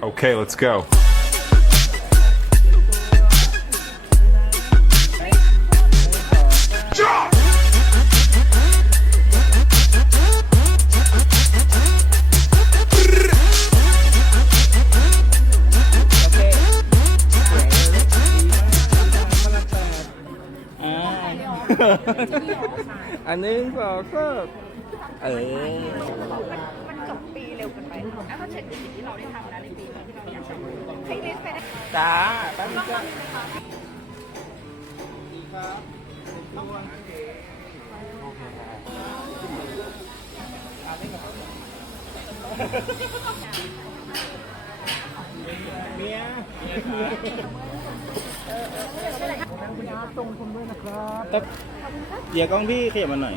Okay, let's go. อันนึงสองก็มันจบปีเร็วเกินไปแล้วก็เช็คสิ่งที่เราได้ทำนะในปีนี้ที่เราอยากทำให้ลิสต์ไปได้ จ้าแป๊บนึงจ้าเมียตรงคุณด้วยนะครับเดี๋ยวกล้องพี่ขยับมาหน่อย